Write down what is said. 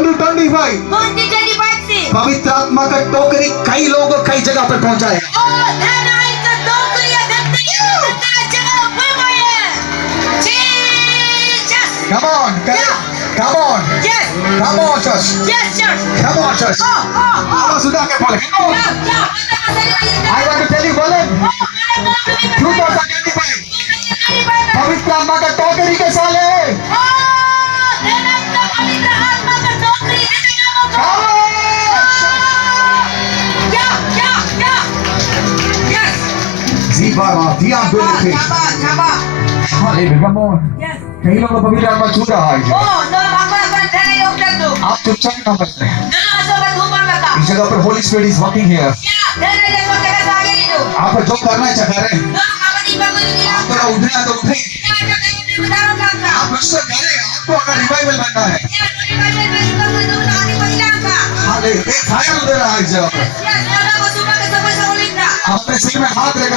2025 2025 से पवित्र आत्मा का टोकरी कई लोगों कई जगह पर पहुंचाएगा। Come on, come on, come on, church. Come on, church. सुधा के बोले. I want to tell you, बोले. 2025 पवित्र आत्मा का टोकरी के साल है. दिया बोले थे. Hallelujah, come on. कई लोगों को पवित्र आत्मा छू रहा है. आप चुपचाप काम करते हैं. इस जगह पर Holi spirit is working here. आप जो करना है चाह रहे हैं. आप थोड़ा उठे तो उठे. आप उससे करें. आपको अगर रिवाइवल बनना है. हालेलुया, फायर उधर आ इस जगह पर. अपने सिर में हाथ लेकर